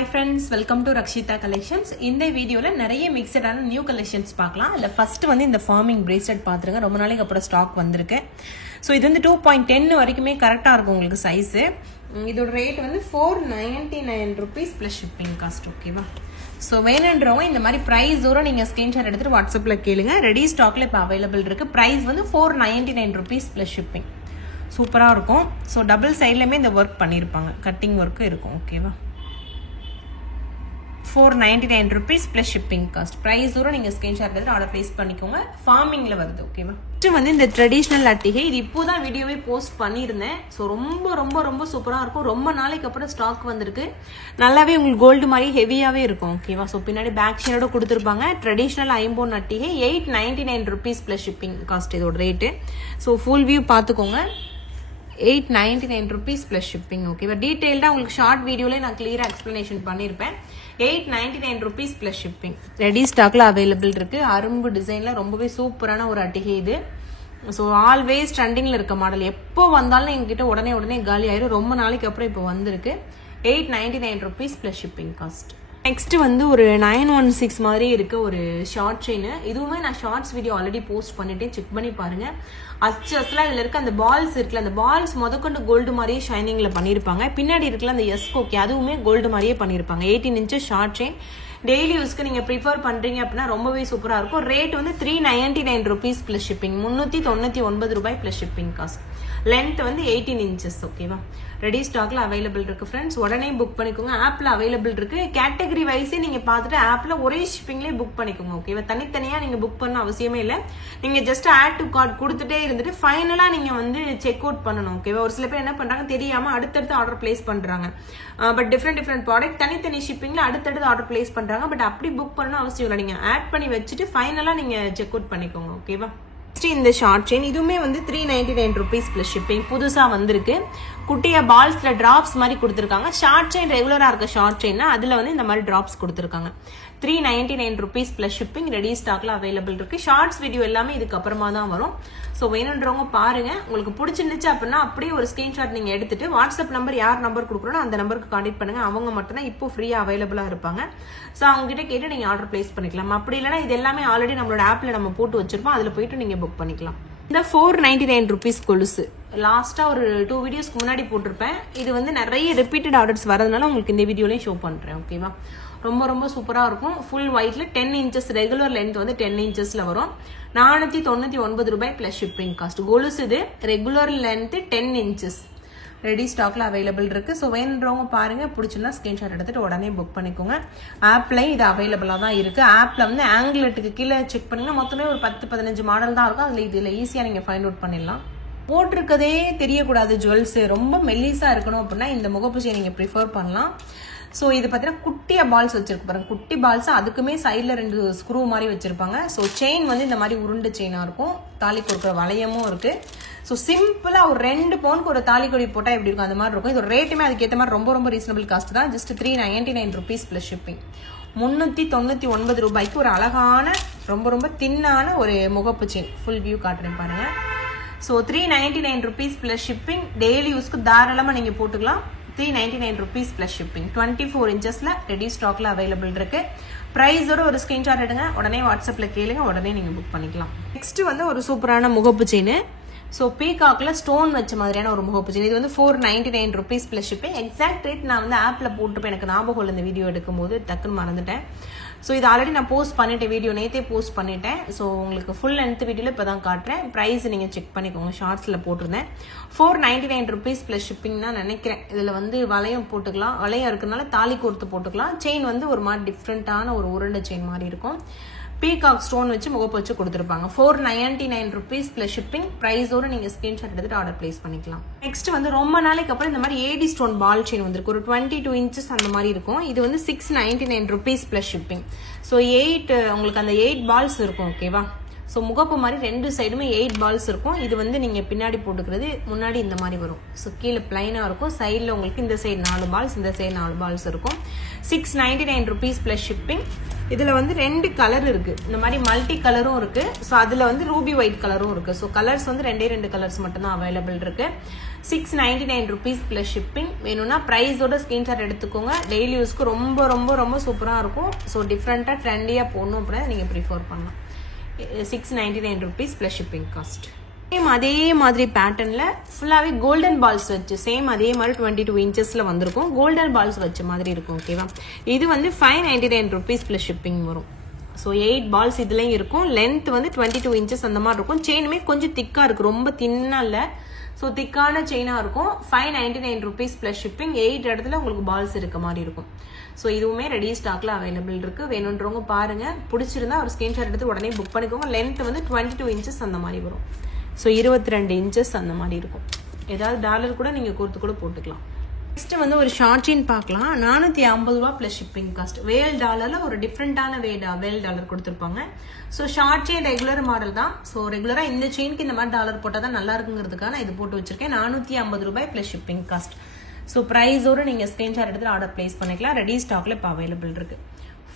Hi friends, welcome to Rakshita Collections. இந்த வீடியோல நிறைய மிக்ஸ்டான நியூ கலெக்ஷன்ஸ் பார்க்கலாம். இல்ல ஃபர்ஸ்ட் வந்து இந்த ஃபார்மிங் பிரேஸ்லெட் பாத்துருங்க. ரொம்ப நாளைக்கு அப்புறம் ஸ்டாக் வந்திருக்கு. சோ இது வந்து 2.10 வரைக்குமே கரெக்ட்டா இருக்கும் உங்களுக்கு சைஸ். இதோட ரேட் வந்து 499 rupees plus shipping cost. ஓகேவா? சோ வேணும்ன்றவங்க இந்த மாதிரி பிரைஸ் ஓட நீங்க ஸ்கிரீன்ஷாட் எடுத்துட்டு வாட்ஸ்அப்ல கேளுங்க. ரெடி ஸ்டாக்ல இப்ப அவைலபிள் இருக்கு. பிரைஸ் வந்து 499 rupees plus shipping. சூப்பரா இருக்கும். சோ டபுள் சைடுலமே இந்த வர்க் பண்ணிருப்பாங்க. கட்டிங் வர்க் இருக்கும். ஓகேவா? 499 rupees plus shipping cost. Price ஓட நீங்க ஸ்கிரீன்ஷாட் எடுத்து ஆர்டர் பிளேஸ் பண்ணிக்கோங்க. ஃபார்மிங்ல வருது. ஓகேவா? இது வந்து இந்த ட்ரெடிஷனல் அட்டிகை. இது இப்போதான் வீடியோவே போஸ்ட் பண்ணியிருந்தேன். ஸோ ரொம்ப ரொம்ப ரொம்ப சூப்பரா இருக்கும். ரொம்ப நாளைக்கு அப்புறம் ஸ்டாக் வந்திருக்கு. நல்லாவே உங்களுக்கு கோல்டு மாதிரி ஹெவியாவே இருக்கும். ஓகேவா? ஸோ பின்னாடி பேக் ஷேடோட கொடுத்துருப்பாங்க. ட்ரெடிஷனல் ஐம்போன் அட்டிகை 899 rupees plus shipping cost இதோட ரேட்டு. ஸோ ஃபுல் வியூ பார்த்துக்கோங்க. 899 rupees plus shipping. ஓகேவா? டீடைல்டா உங்களுக்கு ஷார்ட் வீடியோல நான் கிளியரா எக்ஸ்பிளனேஷன் பண்ணிருப்பேன். 899 rupees plus shipping. ரெடி ஸ்டாக்ல அவைலபிள் இருக்கு. அரும்பு டிசைன்ல ரொம்பவே சூப்பரான ஒரு அட்டிகை இது. ஸோ ஆல்வேஸ் ட்ரெண்டிங்ல இருக்க மாடல். எப்போ வந்தாலும் எங்ககிட்ட உடனே காலி ஆயிரும். ரொம்ப நாளைக்கு அப்புறம் இப்போ வந்திருக்கு. 899 rupees plus shipping cost. Next வந்து ஒரு 916 மாதிரி இருக்க ஒரு ஷார்ட் செயின். இதுவுமே நான் ஷார்ட்ஸ் வீடியோ ஆல்ரெடி போஸ்ட் பண்ணிட்டேன். செக் பண்ணி பாருங்க. அச்சஸ்ல இதுல இருக்க அந்த பால்ஸ் இருக்குல்ல, அந்த பால்ஸ் முதற்கொண்டு கோல்டு மாதிரியே ஷைனிங்ல பண்ணிருப்பாங்க. பின்னாடி இருக்குல்ல அந்த எஸ்கோக்கி, அதுவுமே கோல்டு மாதிரியே பண்ணிருப்பாங்க. 18 inches ஷார்ட் செயின். டெய்லி யூஸ்க்கு நீங்க ப்ரிஃபர் பண்றீங்க அப்படின்னா ரொம்பவே சூப்பரா இருக்கும். ரேட் வந்து 399 rupees plus shipping. 399 ரூபாய் plus shipping cost. லென்த் வந்து 18 inches. ஓகேவா? ரெடி ஸ்டாக்ல அவைலபிள் இருக்கு ஃப்ரெண்ட்ஸ். உடனே புக் பண்ணிக்கோங்க. ஆப்ல அவைலபிள் இருக்கு. கேட்டகரி வைஸே நீங்க பார்த்துட்டு ஆப்ல ஒரே ஷிப்பிங்லேயே புக் பண்ணிக்கோங்க. ஓகேவா? தனித்தனியா நீங்க புக் பண்ண அவசியமே இல்லை. நீங்க ஜஸ்ட் ஆட் டு கார்ட் கொடுத்துட்டே இருந்துட்டு ஃபைனலா நீங்க வந்து செக் அவுட் பண்ணணும். ஓகேவா? ஒரு சில பேர் என்ன பண்றாங்க தெரியாம அடுத்தடுத்து ஆர்டர் பிளேஸ் பண்றாங்க. பட் டிஃப்ரெண்ட் ப்ராடக்ட் தனித்தனி ஷிப்பிங்ல அடுத்தடுத்து ஆர்டர் பிளேஸ் பண்றாங்க. பட் அப்படி புக் பண்ணணும் அவசியம் இல்லை. நீங்க ஆட் பண்ணி வச்சுட்டு ஃபைனலா நீங்க செக் அவுட் பண்ணிக்கோங்க. ஓகேவா? இந்த ஷார்ட் செயின் இதுவுமே வந்து 399 rupees plus shipping. புதுசா வந்திருக்கு. குட்டியா பால்ஸ்ல டிராப்ஸ் மாதிரி கொடுத்துருக்காங்க. ஷார்ட் செயின் ரெகுலரா இருக்க ஷார்ட் செயின்னா அதுல வந்து இந்த மாதிரி டிராப்ஸ் கொடுத்துருக்காங்க. 399 rupees plus shipping. ரெடி ஸ்டாக்ல அவைலபிள் இருக்கு. ஷார்ட்ஸ் வீடியோ எல்லாமே இதுக்கு அப்புறமா தான் வரும். ஸோ வேணுன்றவங்க பாருங்க. உங்களுக்கு பிடிச்சிருந்துச்சு அப்படின்னா அப்படியே ஒரு ஸ்கிரீன்ஷாட் நீங்க எடுத்துட்டு வாட்ஸ்அப் நம்பர் யார் நம்பர் கொடுக்குறோம் அந்த நம்பருக்கு கான்டெக்ட் பண்ணுங்க. அவங்க மட்டும் தான் இப்போ ஃப்ரீயா அவைலபிளா இருப்பாங்க. ஸோ அவங்க கிட்ட கேட்டு நீங்க ஆர்டர் பிளேஸ் பண்ணிக்கலாம். அப்படி இல்லைன்னா இது எல்லாமே ஆல்ரெடி நம்மளோட ஆப்ல நம்ம போட்டு வச்சிருப்போம். அதுல போயிட்டு நீங்க புக் பண்ணிக்கலாம். இந்த 499 rupees கொலுசு லாஸ்டா ஒரு 2 வீடியோஸ்க்கு முன்னாடி போட்டிருப்பேன். இது வந்து நிறைய ரிப்பீட்டட் ஆர்டர்ஸ் வரதுனால உங்களுக்கு இந்த வீடியோலயும் ஷோ பண்றேன். ஓகேவா? ரொம்ப ரொம்ப சூப்பரா இருக்கும். ஃபுல் ஒயிட்ல 10 inches ரெகுலர் லென்த் வந்து 10 inchesல வரும். 499 ரூபாய் பிளஸ் ஷிப்பிங் காஸ்ட். கொலுசு இது ரெகுலர் லென்த் 10 inches. ரெடி ஸ்டாக்ல அவைலபிள் இருக்கு. ஸோ வேணுன்றவங்க பாருங்க. பிடிச்சிருந்தா ஸ்கிரீன்ஷாட் எடுத்துட்டு உடனே புக் பண்ணிக்கோங்க. ஆப்லயும் இது அவைலபிளா தான் இருக்கு. ஆப்ல வந்து ஆங்கிலெட்டுக்கு கீழே செக் பண்ணுங்க. மொத்தமே ஒரு 10-15 மாடல் தான் இருக்கும். அதுல இதுல ஈஸியா நீங்க ஃபைண்ட் அவுட் பண்ணிடலாம். போட்டிருக்கதே தெரியக்கூடாது ஜுவல்ஸ் ரொம்ப மெல்லிசா இருக்கணும் அப்படின்னா இந்த முகப்பூசியை நீங்க ப்ரிஃபர் பண்ணலாம். ஸோ இது பார்த்தீங்கன்னா குட்டியா பால்ஸ் வச்சிருக்கு பாருங்க. குட்டி பால்ஸ் அதுக்குமே சைட்ல 2 ஸ்க்ரூ மாதிரி வச்சிருப்பாங்க. ஸோ செயின் வந்து இந்த மாதிரி உருண்டு செயினா இருக்கும். தாலி கொடுக்குற வளையமும் இருக்கு. ஸோ சிம்பிளா ஒரு 2 பவுனுக்கு ஒரு தாலி கொடி போட்டா எப்படி இருக்கும் அந்த மாதிரி இருக்கும். இதோட ரேட்டுமே அதுக்கேற்ற மாதிரி ரொம்ப ரொம்ப ரீசனபிள் காஸ்ட் தான். Just 399 rupees plus shipping. 399 ரூபாய்க்கு ஒரு அழகான ரொம்ப ரொம்ப தின்னான ஒரு முகப்பு செயின். ஃபுல் வியூ காட்டுறேன் பாருங்க. So 399 rupees plus shipping. Daily யூஸ்க்கு தாராளமா நீங்க போட்டுக்கலாம். 399 rupees plus shipping. 24 inchesல ரெடி ஸ்டாக்ல அவைலபிள் இருக்கு. பிரைஸோட ஒரு ஸ்கிரீன்ஷாட் எடுங்க. உடனே வாட்ஸ்அப்ல கேளுங்க. உடனே நீங்க புக் பண்ணிக்கலாம். நெக்ஸ்ட் வந்து ஒரு சூப்பரான முகப்பு செயின். ஸோ பீகாக்ல ஸ்டோன் வச்ச மாதிரியான ஒரு முகப்பு செயின். இது வந்து 499 rupees plus shipping. Exact rate நான் வந்து ஆப்ல போட்டுப்பேன். எனக்கு ஞாபகம் இல்லை இந்த வீடியோ எடுக்கும் போது டக்குன்னு மறந்துட்டேன். ஸோ இது ஆல்ரெடி நான் போஸ்ட் பண்ணிட்டேன். வீடியோ நேத்தே போஸ்ட் பண்ணிட்டேன். ஸோ உங்களுக்கு ஃபுல் லென்த் வீடியோல இப்பதான் காட்டுறேன். பிரைஸ் நீங்க செக் பண்ணிக்கோங்க. ஷார்ட்ஸ்ல போட்டிருந்தேன். 499 rupees plus shipping தான் நினைக்கிறேன். இதுல வந்து வளையம் போட்டுக்கலாம். வளையம் இருக்கிறதுனால தாலி கோர்த்து போட்டுக்கலாம். செயின் வந்து ஒரு மாதிரி டிஃப்ரெண்டான ஒரு உருண்டை செயின் மாதிரி இருக்கும். பீகாக் ஸ்டோன் வச்சு முகப்பு வச்சு கொடுத்துருப்பாங்க. 499 rupees plus shipping. பிரைஸோட நீங்க ஸ்கிரீன்ஷாட் எடுத்துட்டு ஆர்டர் பிளேஸ் பண்ணிக்கலாம். நெக்ஸ்ட் வந்து ரொம்ப நாளைக்கு அப்புறம் இந்த மாதிரி ஏடி ஸ்டோன் பால் செயின் வந்திருக்கு. ஒரு 22 inches அந்த மாதிரி இருக்கும். இது வந்து 699 rupees plus shipping. ஸோ 8 உங்களுக்கு அந்த 8 பால்ஸ் இருக்கும். ஓகேவா? ஸோ முகப்பு மாதிரி 2 சைடுமே 8 பால்ஸ் இருக்கும். இது வந்து நீங்க பின்னாடி போட்டுக்கிறது முன்னாடி இந்த மாதிரி வரும். ஸோ கீழே பிளைனா இருக்கும். சைட்ல உங்களுக்கு இந்த சைடு 4 பால்ஸ் இந்த சைடு 4 பால்ஸ் இருக்கும். 699 rupees plus shipping. இதுல வந்து 2 கலர் இருக்கு. இந்த மாதிரி மல்டி கலரும் இருக்கு. ஸோ அதுல வந்து ரூபி ஒயிட் கலரும் இருக்கு. ஸோ கலர்ஸ் வந்து 2 கலர்ஸ் மட்டும் தான் அவைலபிள் இருக்கு. 699 rupees பிளஸ் ஷிப்பிங். வேணும்னா பிரைஸோட ஸ்கிரீன்ஷாட் எடுத்துக்கோங்க. டெய்லி யூஸ்க்கு ரொம்ப ரொம்ப ரொம்ப சூப்பரா இருக்கும். ஸோ டிஃப்ரெண்டா ட்ரெண்டியா போடணும் அப்படின்னா நீங்க ப்ரிஃபர் பண்ணலாம். 699 rupees plus shipping cost. Same அதே மாதிரி பேட்டர்ன்ல ஃபுல்லாவே கோல்டன் பால்ஸ் வச்சு சேம் அதே மாதிரி 22 inchesல வந்திருக்கும். கோல்டன் பால்ஸ் வச்ச மாதிரி இருக்கும். ஓகேவா? இது வந்து 599 rupees பிளஸ் ஷிப்பிங் வரும். ஸோ 8 பால்ஸ் இதுலயும் இருக்கும். லென்த் வந்து 22 inches அந்த மாதிரி இருக்கும். செயினுமே கொஞ்சம் திக்கா இருக்கு, ரொம்ப தின்னா இல்ல. ஸோ திக்கான செயினா இருக்கும். 599 rupees பிளஸ் ஷிப்பிங். 8 இடத்துல உங்களுக்கு பால்ஸ் இருக்க மாதிரி இருக்கும். ஸோ இதுவுமே ரெடி ஸ்டாக்ல அவைலபிள் இருக்கு. வேணுன்றவங்க பாருங்க. பிடிச்சிருந்தா ஒரு ஸ்கிரீன்ஷாட் எடுத்து உடனே புக் பண்ணிக்கோங்க. லென்த் வந்து 22 inches அந்த மாதிரி வரும். ஸோ 22 inches அந்த மாதிரி இருக்கும். ஏதாவது டாலர் கூட நீங்க கூட போட்டுக்கலாம். நெக்ஸ்ட் வந்து ஒரு ஷார்ட் செயின் பார்க்கலாம். 450 ரூபாய் பிளஸ் ஷிப்பிங் காஸ்ட். வேல் டாலர்ல ஒரு டிஃப்ரெண்டான வேல் டாலர் கொடுத்துருப்பாங்க. So short chain regular model தான். ஸோ ரெகுலரா இந்த செயினுக்கு இந்த மாதிரி டாலர் போட்டால் தான் நல்லா இருக்குங்கிறதுக்காக நான் இது போட்டு வச்சிருக்கேன். 450 ரூபாய் பிளஸ் ஷிப்பிங் காஸ்ட். ஸோ பிரைஸோட நீங்க ஸ்கிரீன்ஷாட் எடுத்து ஆர்டர் பிளேஸ் பண்ணிக்கலாம். ரெடி ஸ்டாக்ல இப்போ அவைலபிள் இருக்கு.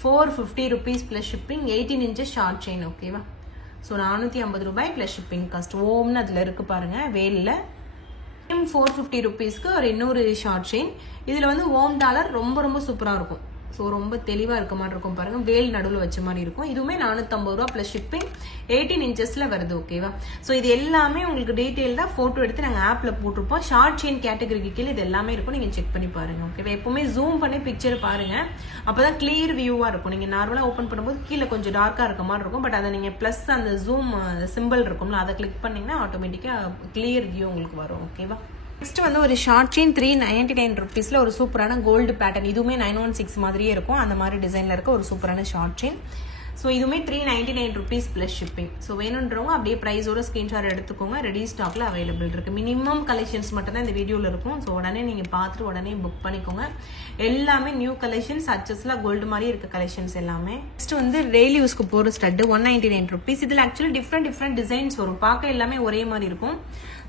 450 rupees plus shipping. 18 inches short chain. ஓகேவா? ஸோ 450 ரூபாய் பிளஸ் ஷிப்பிங் காஸ்ட். ஓம்னு அதுல இருக்கு பாருங்க வேல்ல. 450 rupeesக்கு ஒரு இன்னொரு ஷார்ட் செயின். இதுல வந்து ஓம் டாலர் ரொம்ப ரொம்ப சூப்பரா இருக்கும். ஸோ ரொம்ப தெளிவா இருக்க மாதிரி இருக்கும் பாருங்க. வேல் நடுவில் வச்ச மாதிரி இருக்கும். இதுவுமே 450 ரூபாய் பிளஸ் ஷிப்பிங். 18 inchesல வருது. ஓகேவா? ஸோ இது எல்லாமே உங்களுக்கு டீடைல் தான் போட்டோ எடுத்து நாங்கள் ஆப்ல போட்டிருப்போம். ஷார்ட் செயின் கேட்டகரிக்கு கீழே இது எல்லாமே இருக்கும். நீங்க செக் பண்ணி பாருங்க. ஓகேவா? எப்பவுமே ஜூம் பண்ணி பிக்சர் பாருங்க. அப்பதான் கிளியர் வியூவா இருக்கும். நீங்க நார்மலா ஓப்பன் பண்ணும்போது கீழே கொஞ்சம் டார்க்கா இருக்க மாதிரி இருக்கும். பட் அதை நீங்க பிளஸ் அந்த ஜூம் சிம்பிள் இருக்கும்ல, அதை கிளிக் பண்ணீங்கன்னா ஆட்டோமேட்டிக்கா கிளியர் வியூ உங்களுக்கு வரும். ஓகேவா? நெக்ஸ்ட் வந்து ஒரு ஷார்ட் செயின் 399 rupeesல ஒரு சூப்பரான கோல்டு பேட்டர்ன். இதுவுமே 916 மாதிரியே இருக்கும். அந்த மாதிரி டிசைன்ல இருக்க ஒரு சூப்பரான ஷார்ட் செயின். ஸோ இதுவுமே 399 rupees பிளஸ் ஷிப்பிங். ஸோ வேணுன்றவங்க அப்படியே பிரைஸோட ஸ்கிரீன்ஷாட் எடுத்துக்கோங்க. ரெடி ஸ்டாக்ல அவைலபிள் இருக்கு. மினிமம் கலெக்ஷன்ஸ் மட்டும் தான் இந்த வீடியோல இருக்கும். ஸோ உடனே நீங்க பார்த்துட்டு உடனே புக் பண்ணிக்கோங்க. எல்லாமே நியூ கலெக்ஷன்ஸ். அச்சஸ்ல கோல்டு மாதிரி இருக்க கலெக்ஷன்ஸ் எல்லாமே. நெக்ஸ்ட் வந்து டெய்லி யூஸ்க்கு போற ஸ்டட் 199 rupees. இதுல ஆக்சுவலி டிஃப்ரெண்ட் டிசைன்ஸ் வரும். பார்க்க எல்லாமே ஒரே மாதிரி இருக்கும்.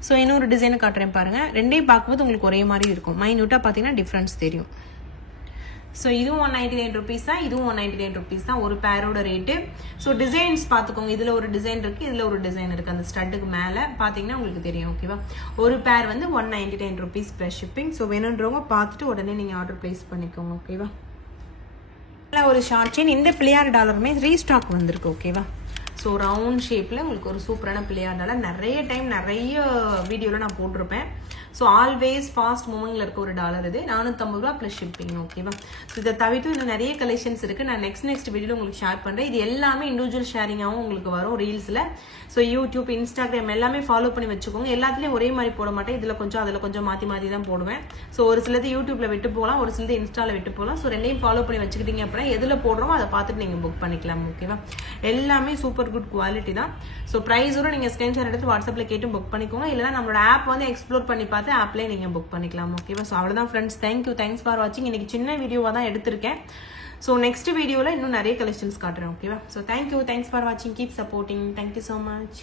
ஸோ இன்னொரு டிசைனை காட்டுறேன் பாருங்க. ரெண்டையும் பார்க்கும்போது உங்களுக்கு ஒரே மாதிரி இருக்கும். மைன்யூட்டா பாத்தீங்கன்னா டிஃபரன்ஸ் தெரியும். ஸோ இதுவும் 199 rupees தான். இதுவும் 199 rupees தான் ஒரு பேரோட ரேட்டு. ஸோ டிசைன்ஸ் பார்த்துக்கோங்க. இதுல ஒரு டிசைன் இருக்கு, இதுல ஒரு டிசைன் இருக்கு. அந்த ஸ்டட்டுக்கு மேல பாத்தீங்கன்னா உங்களுக்கு தெரியும். ஓகேவா? ஒரு பேர் வந்து 199 rupees பிளஸ் ஷிப்பிங். ஸோ வேணுன்றவங்க பார்த்துட்டு உடனே நீங்க ஆர்டர் பிளேஸ் பண்ணிக்கோங்க. ஓகேவா? ஒரு ஷார்ட் செயின். இந்த பிள்ளையார் டாலருமே ரீஸ்டாக் வந்திருக்கு. ஓகேவா? ஸோ ரவுண்ட் ஷேப்ல உங்களுக்கு ஒரு சூப்பரான பிள்ளையார் டாலர். நிறைய டைம் நிறைய வீடியோல நான் போட்டிருப்பேன். ஸோ ஆல்வேஸ் ஃபாஸ்ட் மூவிங்ல இருக்க ஒரு டாலர் இது. 450 ரூபாய் பிளஸ் ஷிப்பிங். ஓகேவா? ஸோ இதை தவிர்த்து இன்னும் நிறைய கலெக்ஷன்ஸ் இருக்கு. நான் நெக்ஸ்ட் வீடியோல உங்களுக்கு ஷேர் பண்றேன். இது எல்லாமே இண்டிவிஜுவல் ஷேரிங்காகவும் உங்களுக்கு வரும் ரீல்ஸ்ல. ஸோ யூடியூப், இன்ஸ்டாகிராம் எல்லாமே ஃபாலோ பண்ணி வச்சுக்கோங்க. எல்லாத்துலயும் ஒரே மாதிரி போட மாட்டேன். இதுல கொஞ்சம் அதுல கொஞ்சம் மாத்தி தான் போடுவேன். ஸோ ஒரு சிலது யூடியூப்ல விட்டு போகலாம், ஒரு சிலது இன்ஸ்டால விட்டு போகலாம். ஸோ ரெண்டையும் ஃபாலோ பண்ணி வச்சுக்கிட்டீங்க அப்படின்னா எதுல போடுறோமோ அதை பார்த்துட்டு நீங்க புக் பண்ணிக்கலாம். ஓகேவா? எல்லாமே சூப்பர் குட் குவாலிட்டி தான். ஸோ பிரைஸோட நீங்க ஸ்கிரீன்ஷாட் எடுத்து வாட்ஸ்அப்ல கேட்டு புக் பண்ணிக்கோங்க. இல்லைன்னா நம்மளோட ஆப் வந்து எக்ஸ்ப்ளோர் பண்ணி பார்த்து ஆப்லேயே நீங்க புக் பண்ணிக்கலாம். ஓகேவா? ஸோ அவ்வளவுதான் ஃப்ரெண்ட்ஸ். தேங்க்ஸ் ஃபார் வாட்சிங். இன்னைக்கு சின்ன வீடியோவா தான் எடுத்திருக்கேன். ஸோ நெக்ஸ்ட் வீடியோல இன்னும் நிறைய கலெக்ஷன்ஸ் காட்டுறேன். ஓகேவா? ஸோ தேங்க்ஸ் ஃபார் வாட்சிங். Keep supporting. Thank you so much.